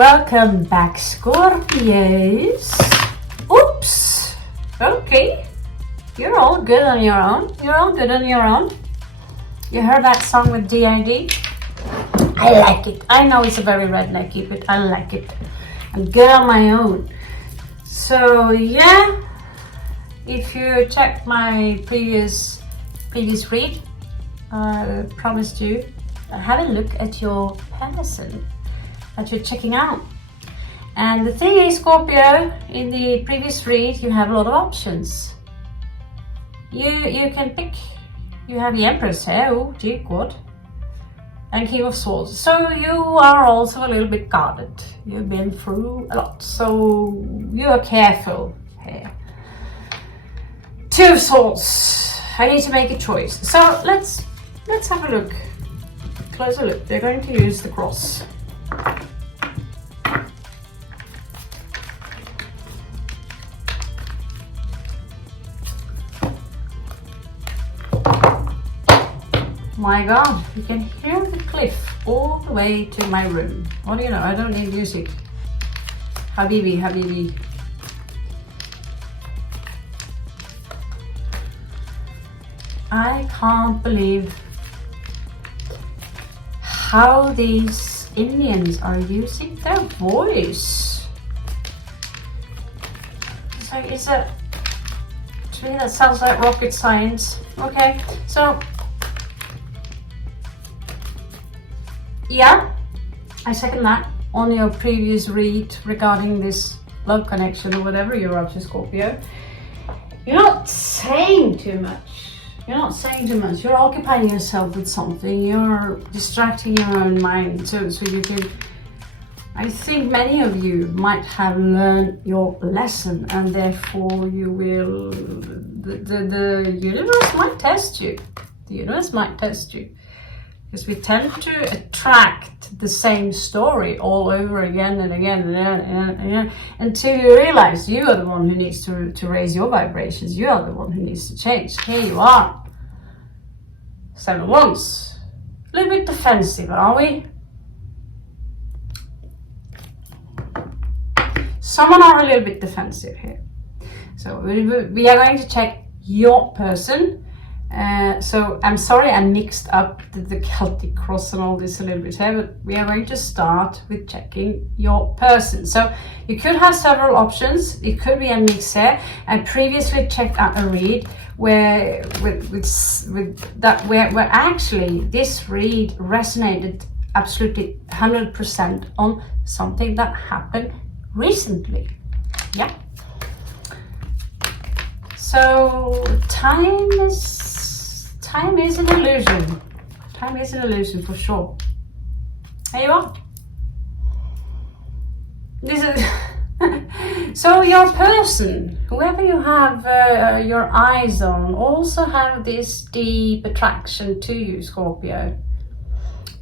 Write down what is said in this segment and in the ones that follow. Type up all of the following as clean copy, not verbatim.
welcome back, Scorpios. Oops. Okay. You're all good on your own. You're all good on your own. You heard that song with D.I.D.? I like it. I know it's a very rednecky, but I like it. I'm good on my own. So yeah, if you check my previous read, I promised you have a look at your person that you're checking out. And the thing is, Scorpio, in the previous read you have a lot of options. You can pick. You have the Empress here, oh gee god, and King of Swords. So you are also a little bit guarded. You've been through a lot, so you are careful here. Two of Swords. I need to make a choice. So let's have a look. Closer look. They're going to use the cross. My god, you can hear the cliff all the way to my room. What do you know? I don't need music. Habibi, Habibi. I can't believe how these Indians are using their voice. It's like, to me that sounds like rocket science. Okay, so yeah, I second that on your previous read regarding this love connection or whatever you're up to, Scorpio. You're not saying too much. You're not saying too much. You're occupying yourself with something. You're distracting your own mind so you can. I think many of you might have learned your lesson, and therefore you will. The universe might test you. The universe might test you. Because we tend to attract the same story all over again and again and again and again until you realize you are the one who needs to raise your vibrations. You are the one who needs to change. Here you are. 7 of Wands. A little bit defensive, are we? Someone are a little bit defensive here. So we are going to check your person. So I'm sorry I mixed up the Celtic cross and all this a little bit here, but we are going to start with checking your person. So you could have several options. It could be a mix here. I previously checked out a read where where actually this read resonated absolutely 100% on something that happened recently. Yeah. So time is an illusion. Time is an illusion for sure. There you are. This is so your person, whoever you have your eyes on, also have this deep attraction to you, Scorpio.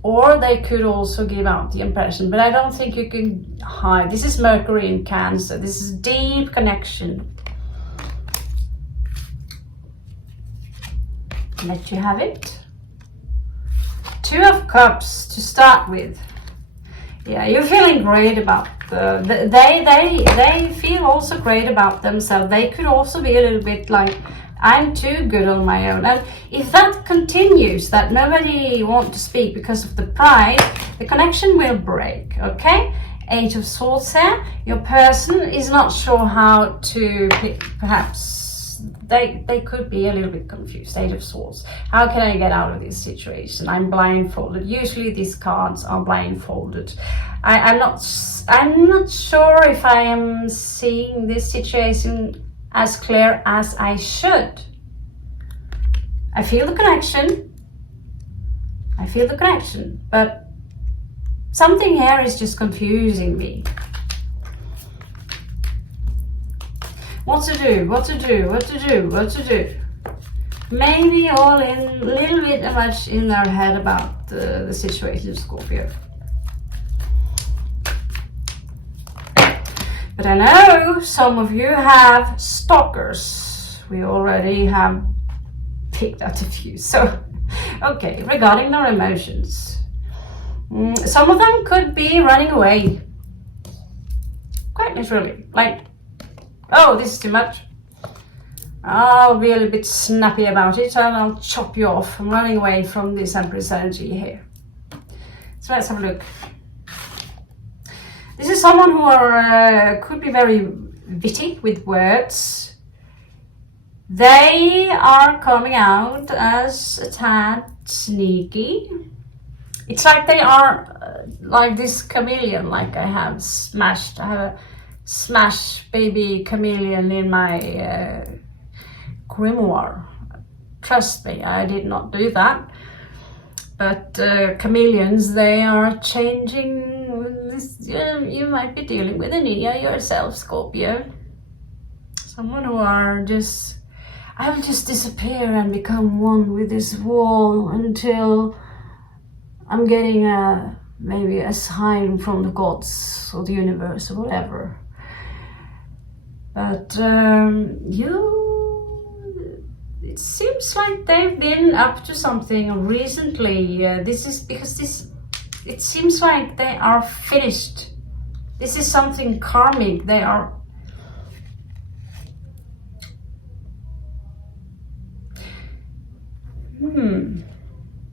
Or they could also give out the impression, but I don't think you can hide. This is Mercury in Cancer. This is deep connection. Let you have it. 2 of Cups to start with. Yeah, you're feeling great about they feel also great about themselves. They could also be a little bit like, I'm too good on my own. And if that continues, that nobody wants to speak because of the pride, the connection will break. Okay, 8 of Swords here. Your person is not sure how to pick, perhaps. They could be a little bit confused. 8 of Swords. How can I get out of this situation? I'm blindfolded. Usually these cards are blindfolded. I'm not sure if I am seeing this situation as clear as I should. I feel the connection. But something here is just confusing me. What to do. Maybe all in a little bit much in their head about the situation of Scorpio. But I know some of you have stalkers. We already have picked out a few. So, okay, regarding their emotions. Some of them could be running away. quite literally, like, oh, this is too much. I'll be a little bit snappy about it and I'll chop you off. I'm running away from this Empress energy here. So let's have a look. This is someone who could be very witty with words. They are coming out as a tad sneaky. It's like they are like this chameleon, like I have a smash baby chameleon in my grimoire. Trust me, I did not do that. But chameleons, they are changing. You might be dealing with an Nia yourself, Scorpio. Someone who are just, I will just disappear and become one with this wall until I'm getting maybe a sign from the gods or the universe or whatever. But it seems like they've been up to something recently. This is because it seems like they are finished. This is something karmic. They are.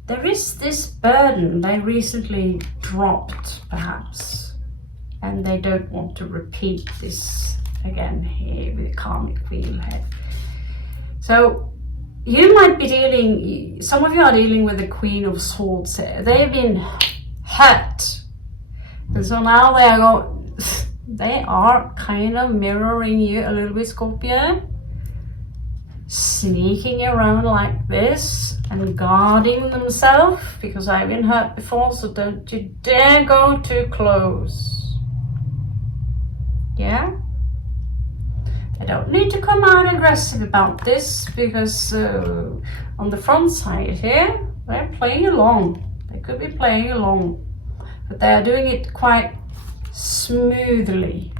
There is this burden they recently dropped, perhaps, and they don't want to repeat this again here with the karmic wheel head. So you might be dealing, some of you are dealing with the Queen of Swords here. They've been hurt, and so now they are kind of mirroring you a little bit, Scorpio. Sneaking around like this and guarding themselves, because I've been hurt before, so don't you dare go too close. Yeah? I don't need to come out aggressive about this, because on the front side here, they're playing along. They could be playing along, but they're doing it quite smoothly.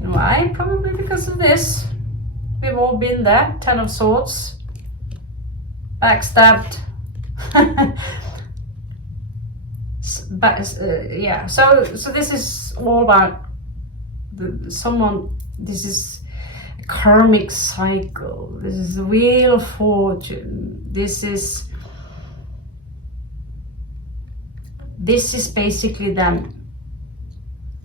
Why? Probably because of this. We've all been there. 10 of Swords. Backstabbed. Yeah. So this is all about someone. This is a karmic cycle. This is the Wheel of Fortune. This is basically them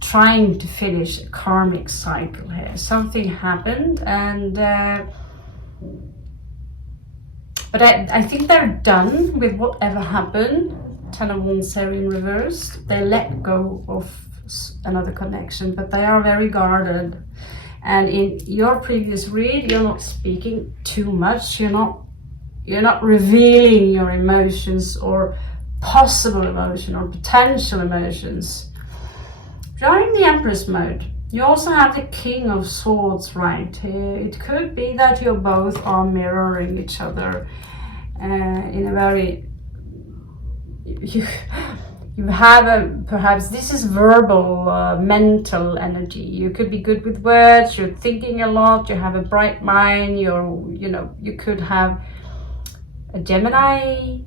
trying to finish a karmic cycle here. Something happened, and but I think they're done with whatever happened. 10 of Wands here in reverse. They let go of another connection, but they are very guarded. And in your previous read, you're not speaking too much. You're not revealing your emotions or possible emotion or potential emotions. During the Empress mode, you also have the King of Swords right here. It could be that you both are mirroring each other in a very... You have perhaps this is verbal, mental energy. You could be good with words. You're thinking a lot. You have a bright mind. You could have a Gemini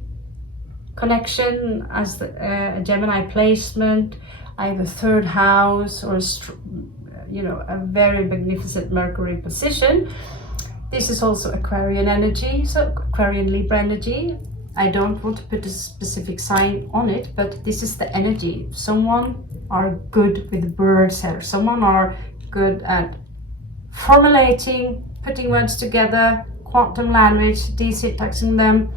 connection as a Gemini placement. Either third house or a very magnificent Mercury position. This is also Aquarian energy, so Aquarian Libra energy. I don't want to put a specific sign on it, but this is the energy. Someone are good with words here. Someone are good at formulating, putting words together, quantum language, desyntaxing them,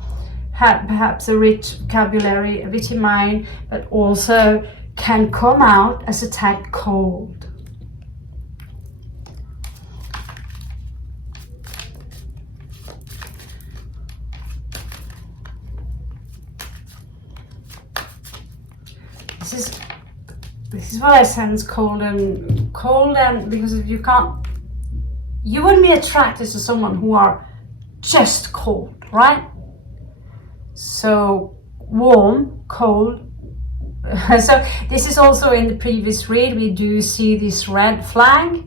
have perhaps a rich vocabulary, a witty mind, but also can come out as a tad cold. This is what I sense, cold and because if you wouldn't be attracted to someone who are just cold, right? So warm, cold. So this is also in the previous read, we do see this red flag,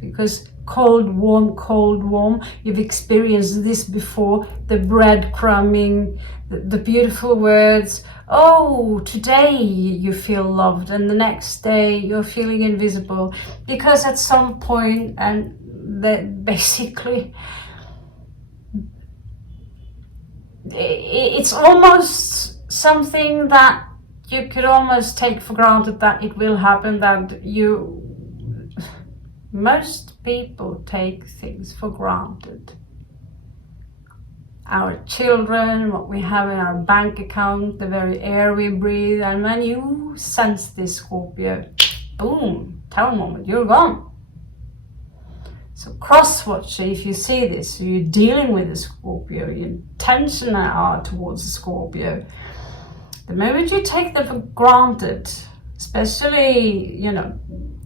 because cold, warm. You've experienced this before, the breadcrumbing, the beautiful words. Oh, today you feel loved, and the next day you're feeling invisible, because at some point, and that basically it's almost something that you could almost take for granted that it will happen, that most people take things for granted. Our children, what we have in our bank account, the very air we breathe, and when you sense this, Scorpio, boom, town moment, you're gone. So cross-watch if you see this, you're dealing with a Scorpio, your intention are towards a Scorpio. The moment you take them for granted, especially, you know,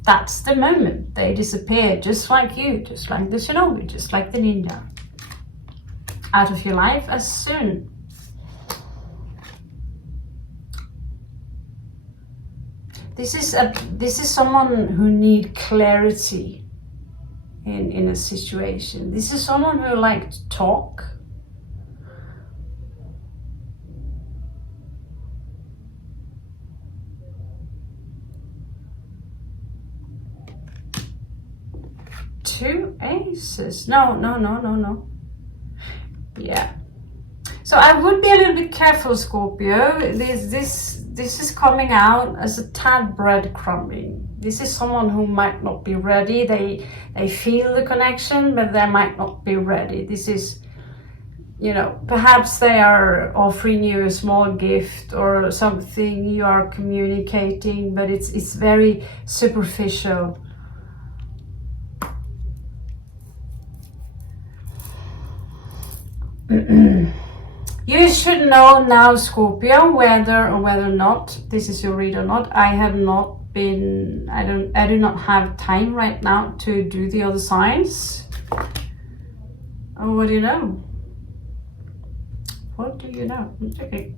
that's the moment they disappear, just like you, just like the shinobi, just like the ninja, out of your life as soon. This is someone who needs clarity in a situation. This is someone who likes to talk. Two aces. No. Yeah. So I would be a little bit careful, Scorpio. This is coming out as a tad breadcrumbing. This is someone who might not be ready. They feel the connection, but they might not be ready. This is, you know, perhaps they are offering you a small gift or something you are communicating, but it's very superficial. You should know now, Scorpio, whether or whether not this is your read or not. I do not have time right now to do the other signs. Oh, what do you know? What do you know? Okay.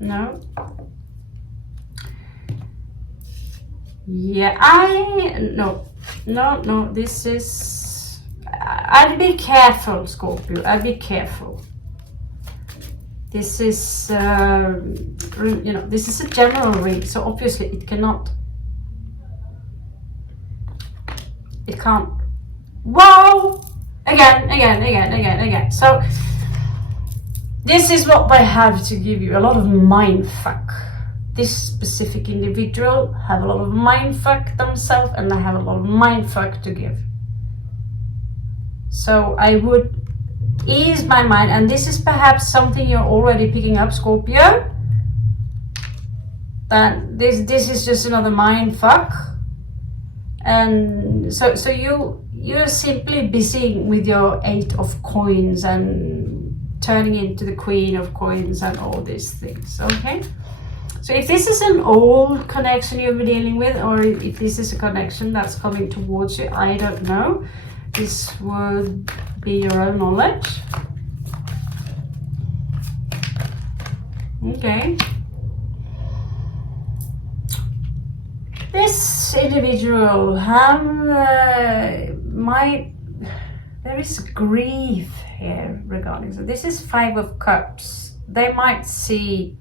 No. Yeah, no, this is, I'd be careful, Scorpio, I'd be careful. This is, you know, this is a general read, so obviously it can't, whoa, again. So this is what they have to give you, a lot of mind fuck. This specific individual have a lot of mind fuck themselves, and they have a lot of mind fuck to give. So I would ease my mind, and this is perhaps something you're already picking up, Scorpio, that this is just another mind fuck. And so you're simply busy with your 8 of coins and turning into the Queen of Coins and all these things. Okay, so if this is an old connection you've been dealing with, or if this is a connection that's coming towards you, I don't know. This would be your own knowledge. Okay. This individual there is grief here regarding. So this is 5 of Cups. They might still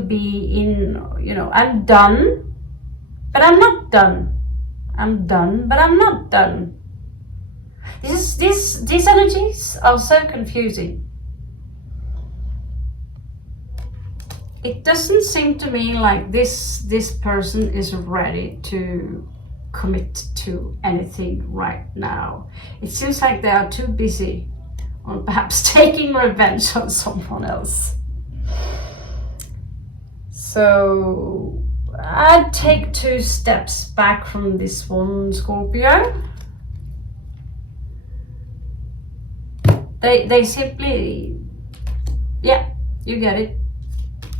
be in, you know, I'm done, but I'm not done. I'm done, but I'm not done. These energies are so confusing. It doesn't seem to me like this person is ready to commit to anything right now. It seems like they are too busy on perhaps taking revenge on someone else. So I'd take 2 steps back from this one, Scorpio. They simply, yeah, you get it.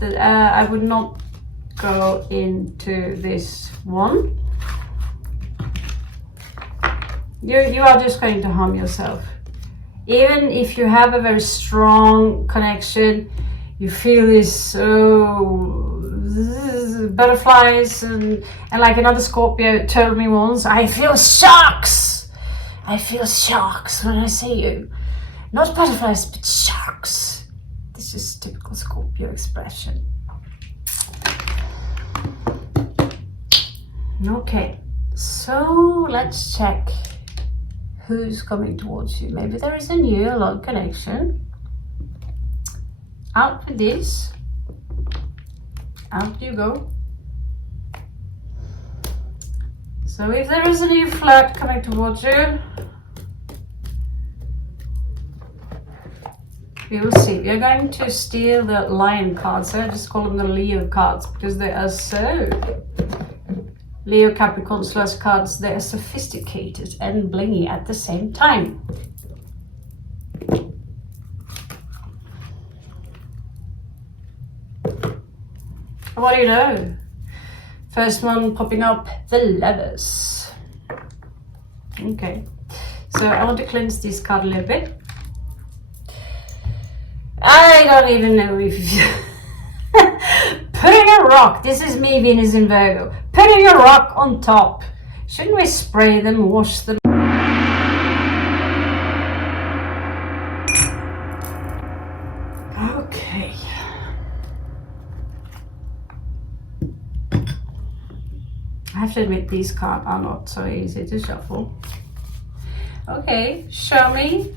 I would not go into this one. You are just going to harm yourself. Even if you have a very strong connection, you feel this, oh, butterflies, and like another Scorpio told me once, I feel sharks. I feel sharks when I see you. Not butterflies, but sharks. This is typical Scorpio expression. Okay, so let's check who's coming towards you. Maybe there is a new love connection. Out with this. Out you go. So if there is a new flirt coming towards you, we will see. We are going to steal the Lion cards. I just call them the Leo cards because they are so Leo Capricorn / cards. They are sophisticated and blingy at the same time. What do you know? First one popping up, the Lovers. Okay, so I want to cleanse this card a little bit. I don't even know if putting a rock. This is me, Venus in Virgo. Putting a rock on top. Shouldn't we spray them, wash them? Okay. I have to admit these cards are not so easy to shuffle. Okay, show me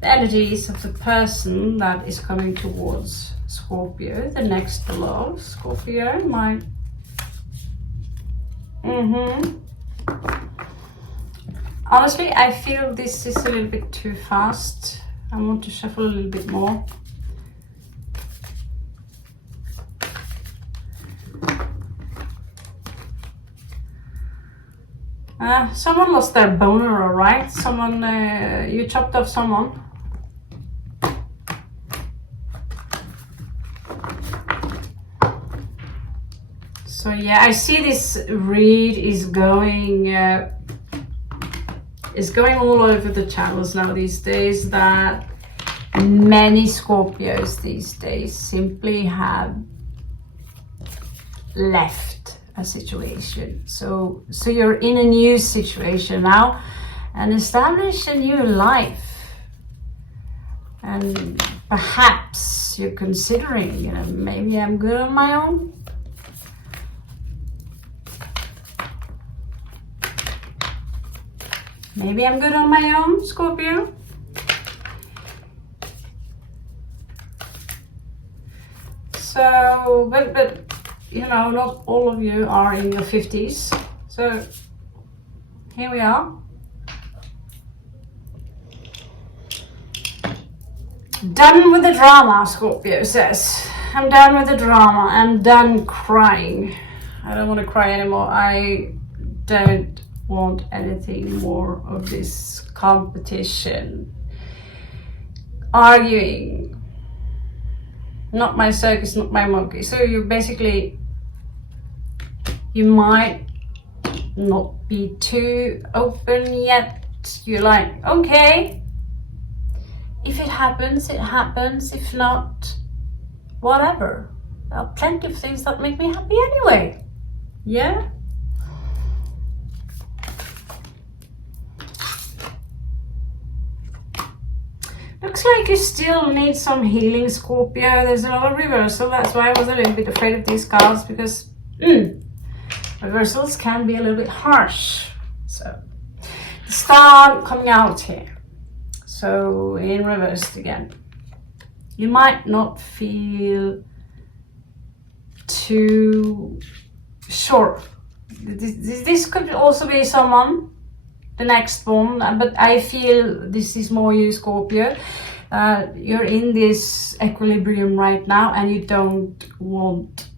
the energies of the person that is coming towards Scorpio, the next below Scorpio. Honestly, I feel this is a little bit too fast. I want to shuffle a little bit more. Someone lost their boner, alright? Someone, you chopped off someone. So yeah, I see this read is going all over the channels now these days, that many Scorpios these days simply have left a situation. So you're in a new situation now and establish a new life, and perhaps you're considering, maybe I'm good on my own. Maybe I'm good on my own, Scorpio. So, but not all of you are in your 50s. So, here we are. Done with the drama, Scorpio says. I'm done with the drama. I'm done crying. I don't want to cry anymore. I don't want anything more of this competition. Arguing. Not my circus, not my monkey. So you basically, you might not be too open yet. You're like, okay, if it happens, it happens. If not, whatever. There are plenty of things that make me happy anyway. Yeah? Looks like you still need some healing, Scorpio. There's a lot of reversal. That's why I was a little bit afraid of these cards, because reversals can be a little bit harsh. So the star coming out here. So in reversed again. You might not feel too sure. This could also be someone, the next one, but I feel this is more you, Scorpio. You're in this equilibrium right now, and you don't want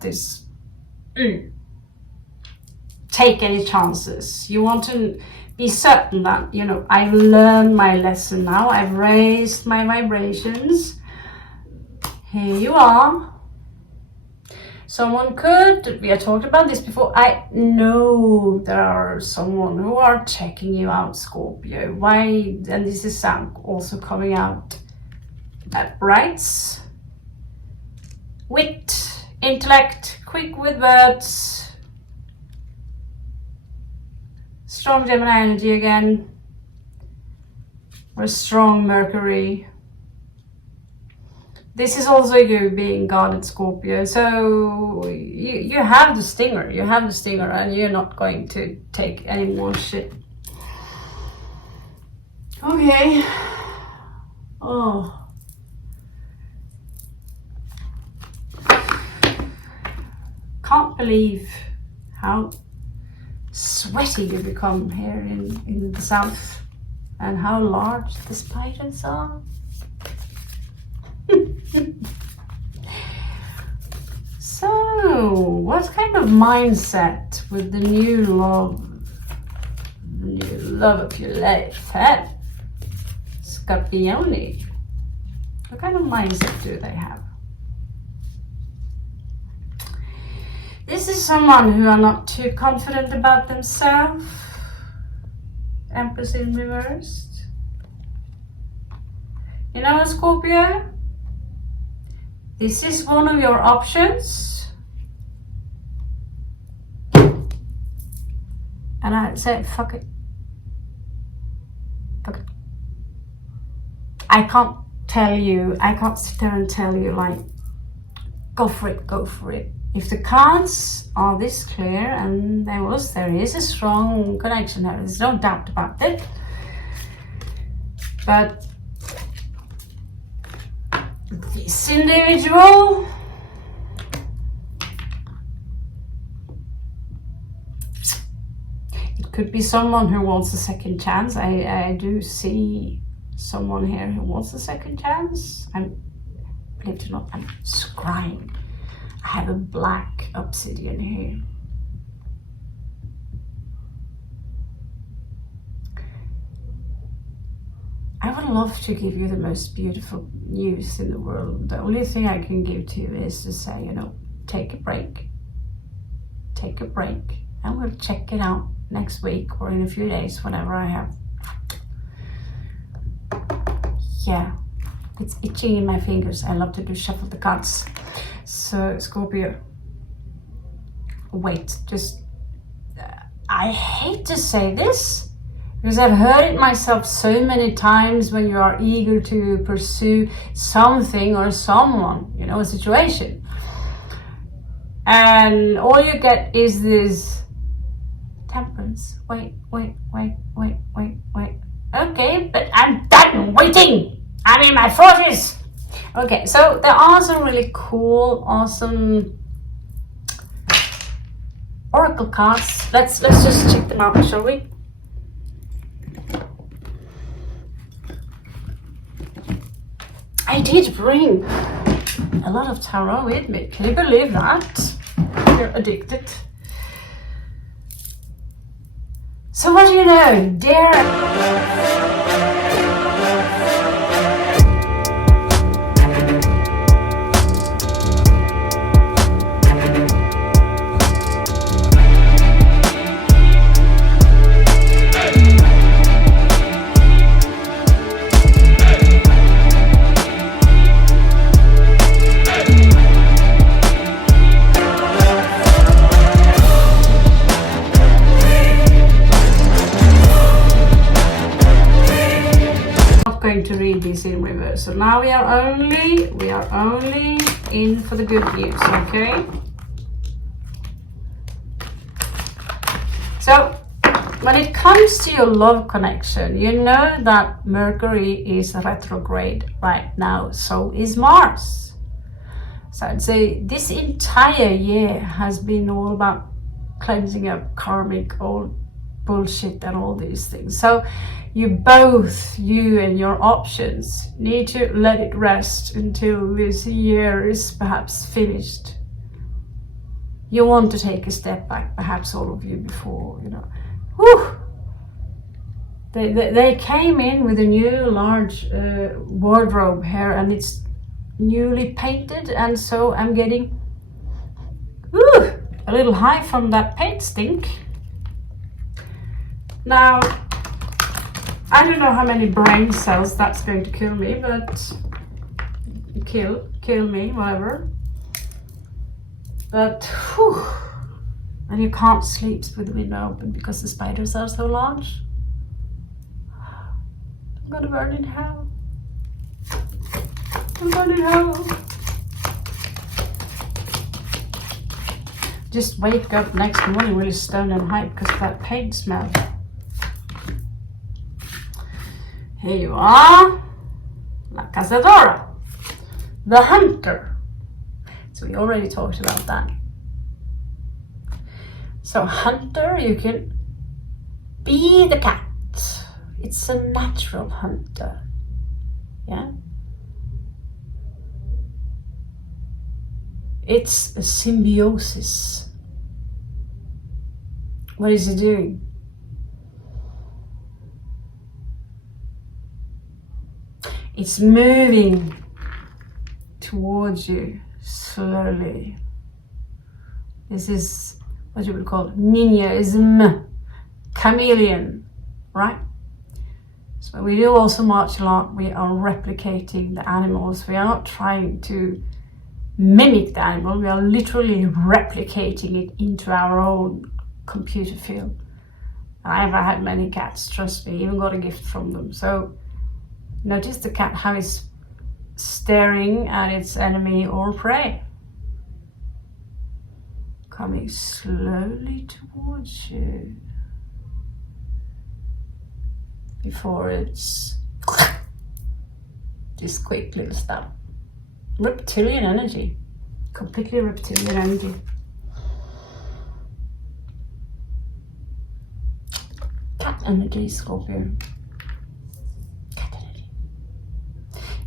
this take any chances. You want to be certain that I've learned my lesson now. I've raised my vibrations. Here you are. Someone could, we have talked about this before, I know there are someone who are checking you out, Scorpio. Why, and this is also coming out at rights. wit, intellect, quick with words, strong Gemini energy again, or a strong Mercury. This is also you being guarded, Scorpio. So you have the stinger. You have the stinger, and you're not going to take any more shit. Okay. Oh. Can't believe how sweaty you become here in the south, and how large the spiders are. So, what kind of mindset with the new love of your life, huh? Scorpione? What kind of mindset do they have? This is someone who are not too confident about themselves. Empress in reversed. You know, Scorpio? This is one of your options. And I say, fuck it. Fuck it. I can't sit there and tell you, like, go for it, go for it. If the cards are this clear, and there is a strong connection there, there's no doubt about it. But this individual, it could be someone who wants a second chance. I do see someone here who wants a second chance. Believe it or not, I'm scrying. I have a black obsidian here. I would love to give you the most beautiful news in the world. The only thing I can give to you is to say, you know, take a break. Take a break. And we'll check it out next week or in a few days, whenever I have. Yeah, it's itching in my fingers. I love to do shuffle the cards. So, Scorpio, wait, just, I hate to say this, because I've heard it myself so many times when you are eager to pursue something or someone, you know, a situation. And all you get is this temperance. Wait. Okay, but I'm done waiting. I'm in my 40s. Okay, so there are some really cool, awesome oracle cards. Let's just check them out, shall we? I did bring a lot of tarot with me. Can you believe that? You're addicted. So what do you know, dear? To read this in reverse. So now we are only in for the good news, okay? So when it comes to your love connection, you know that Mercury is retrograde right now, so is Mars. So I'd say this entire year has been all about cleansing up karmic old bullshit and all these things. So you and your options need to let it rest until this year is perhaps finished. You want to take a step back, perhaps all of you before, you know. Whew! They came in with a new large wardrobe here, and it's newly painted, and so I'm getting a little high from that paint stink. Now, I don't know how many brain cells that's going to kill me, but kill me, whatever. But whew, and you can't sleep with the window open because the spiders are so large. I'm gonna burn in hell. I'm burning in hell. Just wake up next morning really stoned and hyped because of that paint smell. Here you are, La Cazadora, the hunter. So we already talked about that. So hunter, you can be the cat. It's a natural hunter, yeah? It's a symbiosis. What is it doing? It's moving towards you slowly. This is what you would call ninjaism, chameleon, right? So we do also martial art. We are replicating the animals. We are not trying to mimic the animal. We are literally replicating it into our own computer field. I've had many cats, trust me, even got a gift from them. So notice the cat, how it's staring at its enemy or prey. Coming slowly towards you. Before it's this quick little stab. Reptilian energy. Completely reptilian energy. Cat energy, Scorpio. Cat energy.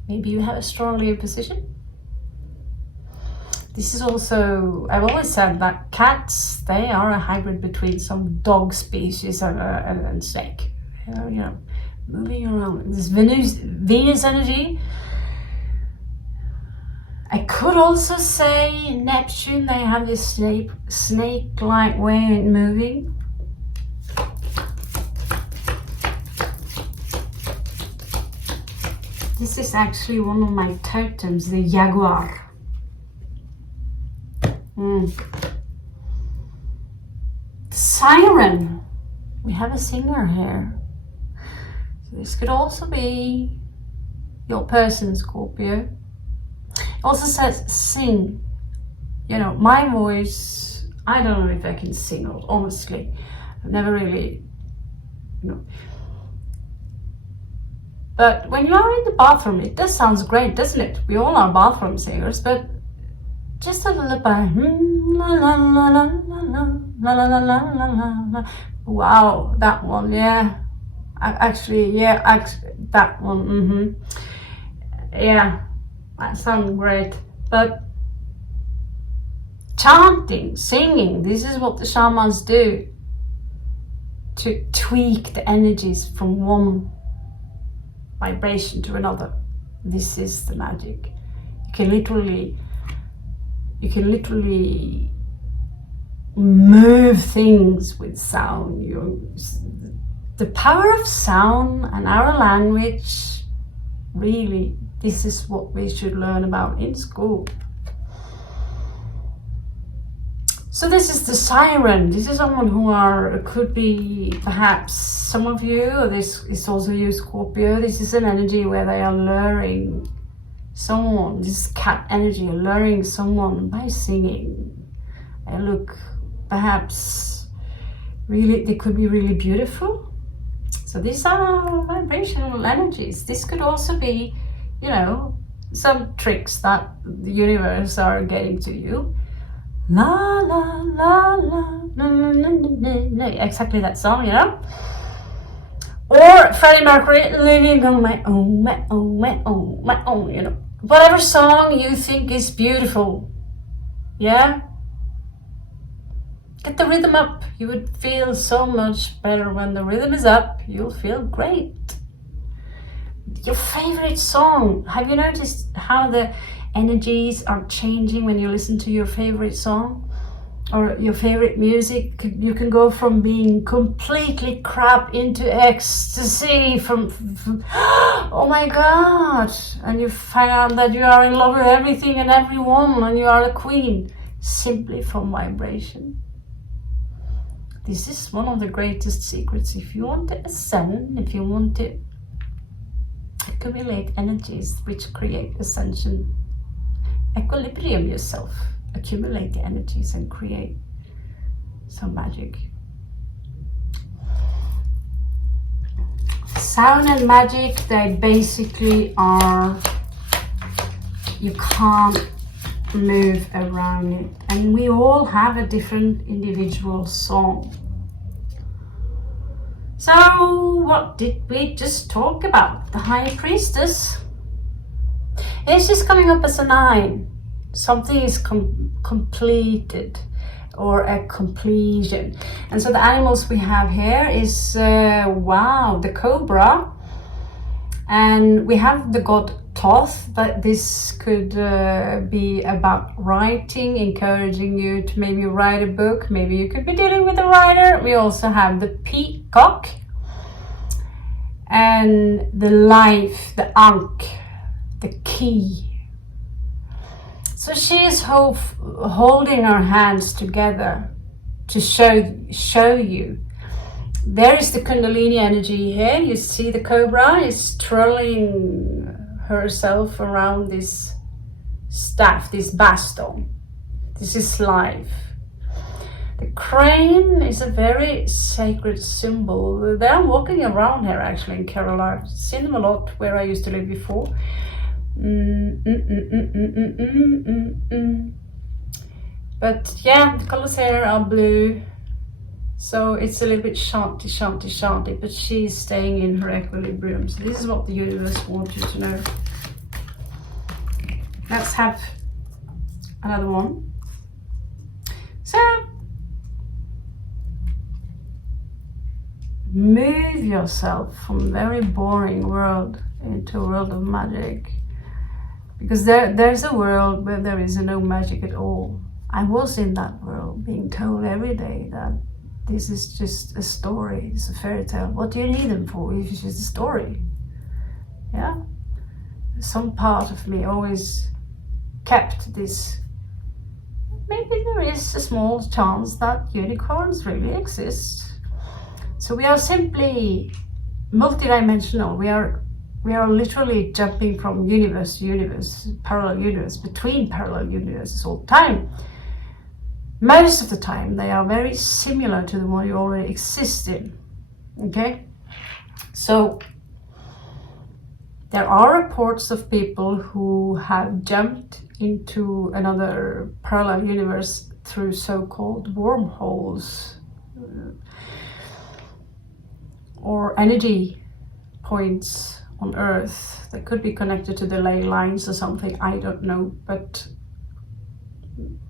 Maybe you have a strong Leo position. This is also, I've always said that cats, they are a hybrid between some dog species and snake. You know, moving around. This Venus energy. I could also say Neptune, they have this snake-like way in moving. This is actually one of my totems, the jaguar. The siren. We have a singer here. So this could also be your person, Scorpio. It also says sing. You know, my voice, I don't know if I can sing, honestly. I've never really, you know. But when you are in the bathroom, it does sound great, doesn't it? We all are bathroom singers, but just a little bit. La la la la la la la la la la la. Wow, that one, yeah. That one, yeah, that sounds great. But chanting, singing, this is what the shamans do to tweak the energies from one vibration to another. This is the magic. You can literally move things with sound. The power of sound and our language, really, this is what we should learn about in school. So this is the siren. This is someone who could be perhaps some of you, or this is also you, Scorpio. This is an energy where they are luring someone, this cat energy, luring someone by singing. They look perhaps really, they could be really beautiful. So these are vibrational energies. This could also be, you know, some tricks that the universe are getting to you. La la la la la la la la. Exactly that song, you know. Or Freddie Mercury, living on my own, my own, my own, my own, you know. Whatever song you think is beautiful, yeah? Get the rhythm up. You would feel so much better when the rhythm is up. You'll feel great. Your favorite song. Have you noticed how the energies are changing when you listen to your favorite song? Or your favorite music? You can go from being completely crap into ecstasy from oh my god, and you find out that you are in love with everything and everyone and you are a queen. simply from vibration. This is one of the greatest secrets. If you want to ascend, if you want to accumulate energies which create ascension, equilibrium yourself, accumulate the energies and create some magic. Sound and magic, they basically are, you can't move around it, and we all have a different individual song. So what did we just talk about? The High Priestess. It's just coming up as a 9. Something is completed, or a completion. And so the animals we have here is wow, the cobra, and we have the god Thoth, but this could be about writing, encouraging you to maybe write a book. Maybe you could be dealing with a writer. We also have the peacock and the life, the ankh, the key. So she is holding her hands together to show you. There is the Kundalini energy here. You see the cobra is twirling herself around this staff, this baston. This is life. The crane is a very sacred symbol. They're walking around here actually in Kerala. I've seen them a lot where I used to live before. But yeah, the colors here are blue, so it's a little bit shanty, but she's staying in her equilibrium. So this is what the universe wants you to know. Let's have another one. So move yourself from a very boring world into a world of magic, because there's a world where there is no magic at all. I was in that world, being told every day that this is just a story, it's a fairy tale. What do you need them for if it's just a story? Yeah? Some part of me always kept this. Maybe there is a small chance that unicorns really exist. So we are simply multidimensional. We are literally jumping from universe to universe, parallel universe, between parallel universes all the time. Most of the time they are very similar to the one you already exist in. Okay? So there are reports of people who have jumped into another parallel universe through so-called wormholes or energy points on Earth that could be connected to the ley lines or something. I don't know, but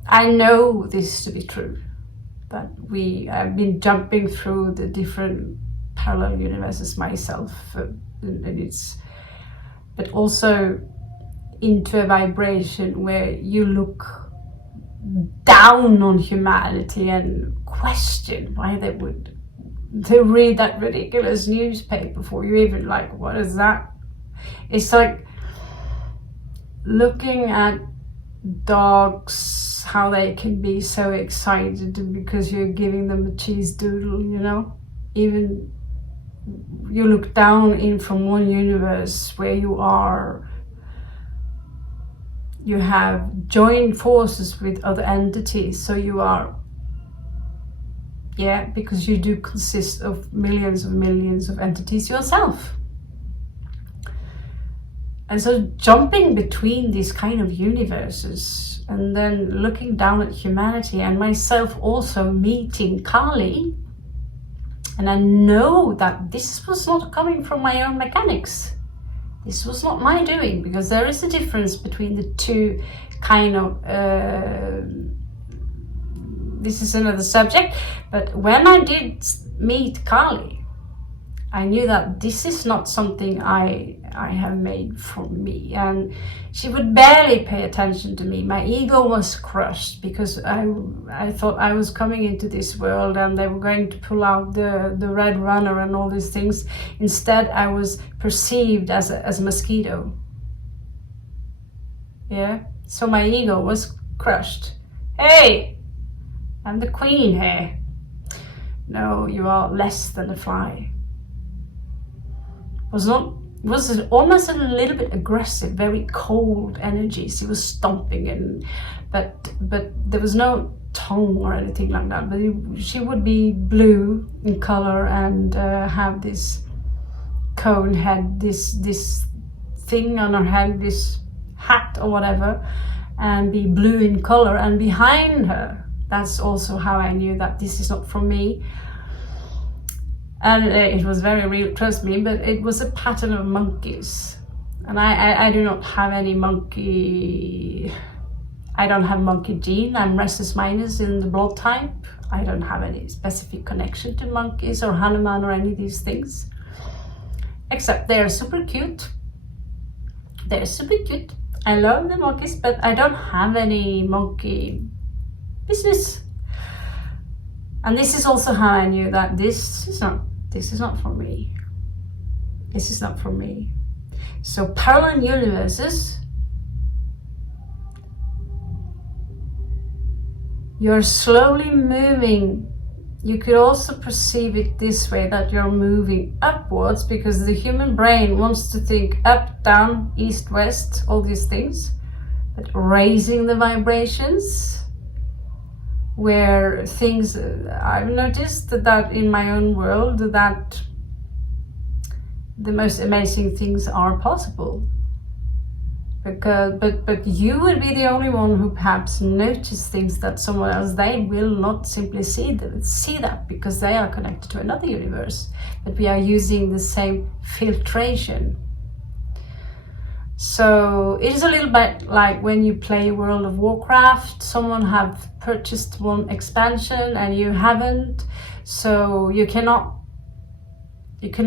I know this to be true, that we have been jumping through the different parallel universes myself, and it's, but also into a vibration where you look down on humanity and question why they would read that ridiculous newspaper for you, even like, what is that? It's like looking at dogs, how they can be so excited because you're giving them a cheese doodle, you know? Even you look down in from one universe where you have joined forces with other entities, so you are, yeah, because you do consist of millions of entities yourself. And so jumping between these kind of universes and then looking down at humanity, and myself also meeting Kali, and I know that this was not coming from my own mechanics. This was not my doing, because there is a difference between the two kind of this is another subject, but when I did meet Kali, I knew that this is not something I have made for me, and she would barely pay attention to me. My ego was crushed because I thought I was coming into this world and they were going to pull out the red runner and all these things. Instead, I was perceived as a mosquito. Yeah, so my ego was crushed. Hey, I'm the queen here. No, you are less than a fly. Was almost a little bit aggressive, very cold energies. He was stomping, and but there was no tongue or anything like that. But she would be blue in color and have this cone head, this thing on her head, this hat or whatever, and be blue in color. And behind her, that's also how I knew that this is not from me. And it was very real, trust me, but it was a pattern of monkeys. And I do not have any monkey, I don't have monkey gene. I'm rhesus minus in the blood type. I don't have any specific connection to monkeys or Hanuman or any of these things. Except they're super cute. They're super cute. I love the monkeys, but I don't have any monkey business. And this is also how I knew that this is not for me. This is not for me. So parallel universes, you're slowly moving. You could also perceive it this way, that you're moving upwards, because the human brain wants to think up, down, east, west, all these things, but raising the vibrations. Where things, I've noticed that in my own world, that the most amazing things are possible. But you will be the only one who perhaps notice things that someone else, they will not simply see that because they are connected to another universe. But we are using the same filtration. So it is a little bit like when you play World of Warcraft, someone have purchased one expansion and you haven't, so you can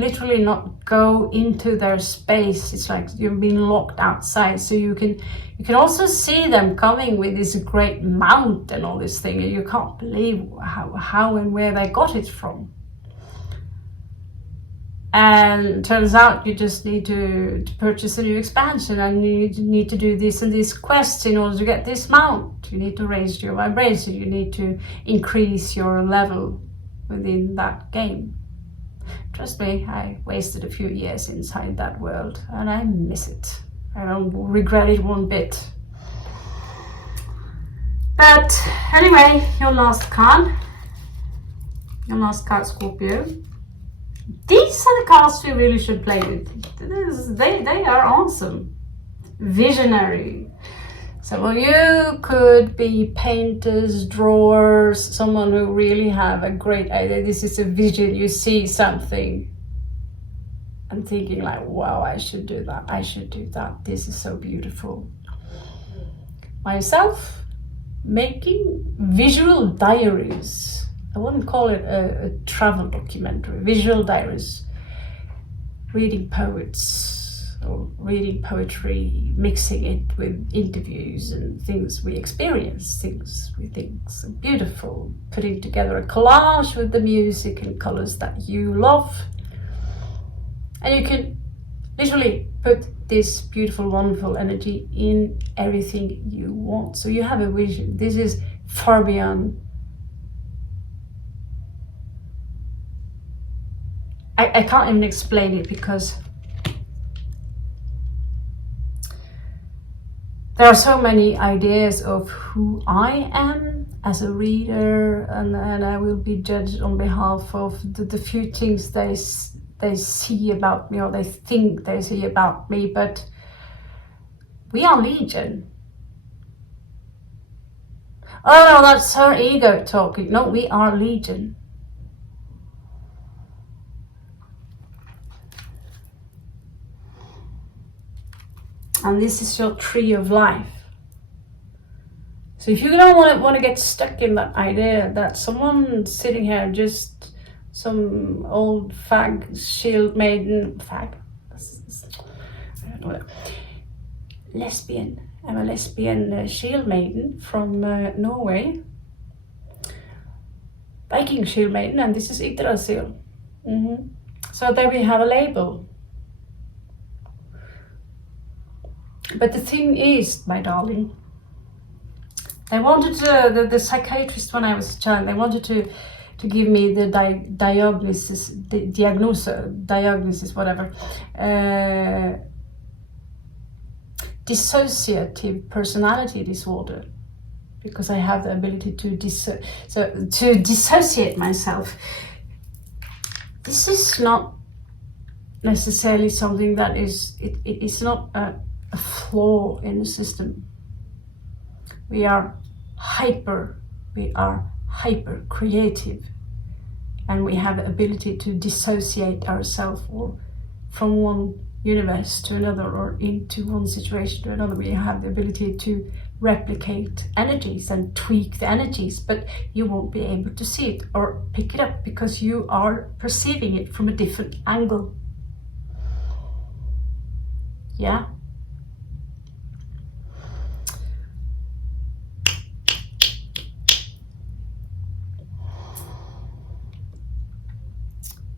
literally not go into their space. It's like you've been locked outside. So you can also see them coming with this great mount and all this thing, and you can't believe how and where they got it from. And it turns out you just need to purchase a new expansion, and you need to do this and this quest in order to get this mount. You need to raise your vibration. You need to increase your level within that game. Trust me, I wasted a few years inside that world and I miss it. I don't regret it one bit. But anyway, your last card, Scorpio. These are the cards we really should play with. They are awesome. Visionary. Some of you could be painters, drawers, someone who really have a great idea. This is a vision. You see something and thinking like, wow, I should do that. I should do that. This is so beautiful. Myself, making visual diaries. I wouldn't call it a travel documentary. Visual diaries. Reading poets or reading poetry, mixing it with interviews and things we experience, things we think are beautiful, putting together a collage with the music and colors that you love. And you can literally put this beautiful, wonderful energy in everything you want. So you have a vision. This is far beyond. I can't even explain it, because there are so many ideas of who I am as a reader, and I will be judged on behalf of the few things they see about me, or they think they see about me. But we are Legion. Oh no, that's her ego talking. No, we are Legion. And this is your tree of life. So if you don't want to get stuck in that idea that someone sitting here, just some old fag, shield maiden, I don't know what, lesbian. I'm a lesbian shield maiden from Norway. Viking shield maiden, and this is Yggdrasil. So there we have a label. But the thing is, my darling, They wanted to, the psychiatrist when I was a child, they wanted to give me the diagnosis, whatever, dissociative personality disorder, because I have the ability to dissociate myself. This is not necessarily something that is, it's not a flaw in the system. We are hyper creative, and we have the ability to dissociate ourselves or from one universe to another, or into one situation to another. We have the ability to replicate energies and tweak the energies, but you won't be able to see it or pick it up because you are perceiving it from a different angle. Yeah.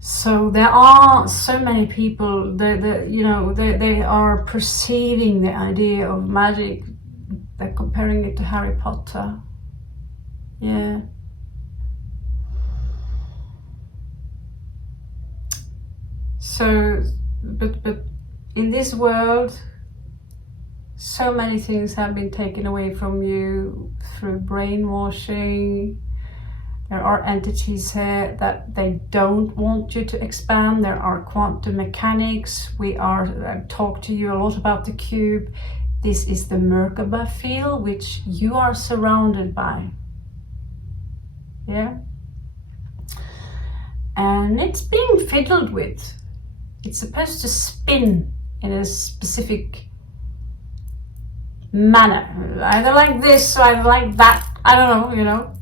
So there are so many people that they are perceiving the idea of magic. They're comparing it to Harry Potter. Yeah. So, but in this world, so many things have been taken away from you through brainwashing. There are entities here that they don't want you to expand. There are quantum mechanics. I've talked to you a lot about the cube. This is the Merkaba field, which you are surrounded by. Yeah? And it's being fiddled with. It's supposed to spin in a specific manner. Either like this or either like that. I don't know,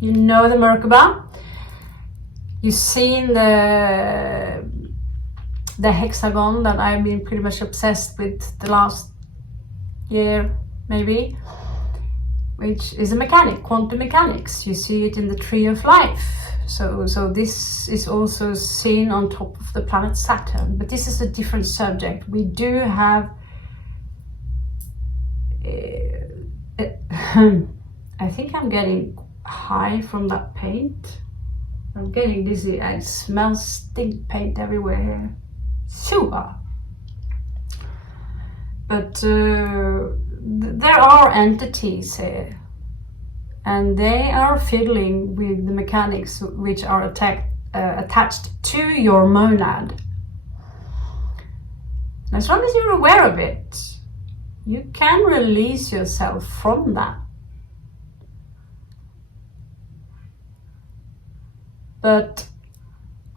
You know the Merkaba. You've seen the hexagon that I've been pretty much obsessed with the last year, maybe, which is a mechanic, quantum mechanics. You see it in the tree of life. So this is also seen on top of the planet Saturn, but this is a different subject. We do have I think I'm getting high from that paint. I'm getting dizzy. I smell stink paint everywhere here. Super. But there are entities here, and they are fiddling with the mechanics which are attached to your monad. As long as you're aware of it, you can release yourself from that. But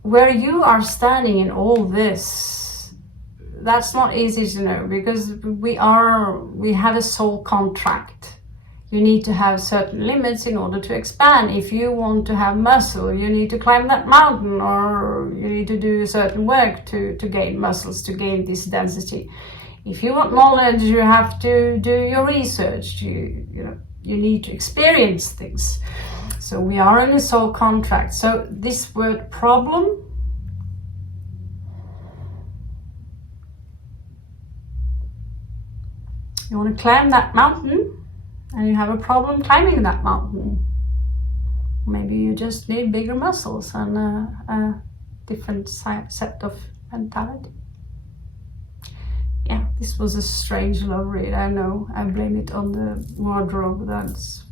where you are standing in all this, that's not easy to know, because we have a soul contract. You need to have certain limits in order to expand. If you want to have muscle, you need to climb that mountain, or you need to do certain work to gain muscles, to gain this density. If you want knowledge, you have to do your research. You need to experience things. So we are in a soul contract. So this word problem, you want to climb that mountain and you have a problem climbing that mountain. Maybe you just need bigger muscles and a different set of mentality. Yeah, this was a strange love read. I know, I blame it on the wardrobe. That's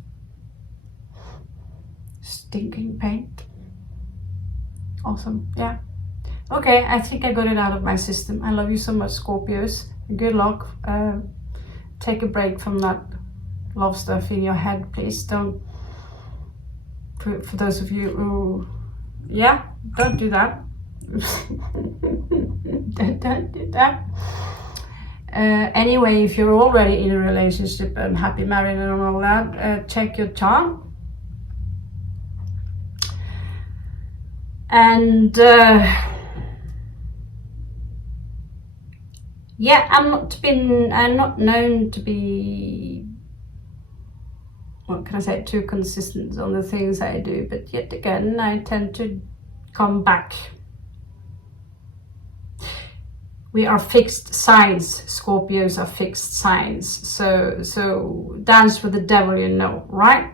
stinking paint. Awesome. Yeah. Okay, I think I got it out of my system. I love you so much, Scorpios. Good luck. Take a break from that love stuff in your head, please. Don't, for those of you who, yeah, don't do that. don't do that. Anyway, if you're already in a relationship and happy married and all that, check your chart. And yeah, I'm not known to be, what can I say, too consistent on the things I do, but yet again I tend to come back. We are fixed signs. Scorpios are fixed signs. So dance with the devil, you know, right?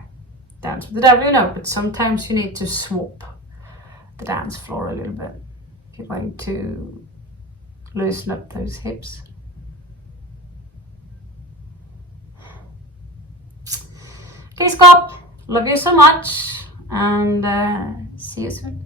Dance with the devil, you know, but sometimes you need to swap the dance floor a little bit if you're going to loosen up those hips. Okay, Scorp, love you so much, and see you soon.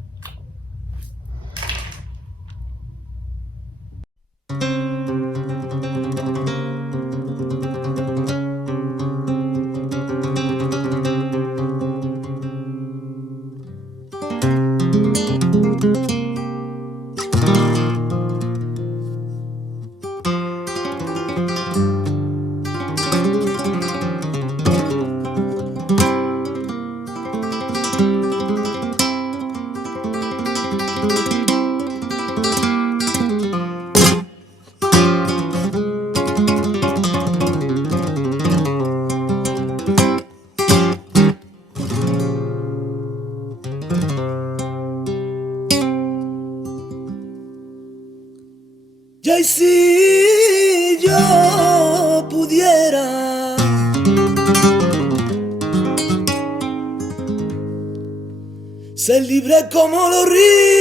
Y si yo pudiera ser libre como los ríos,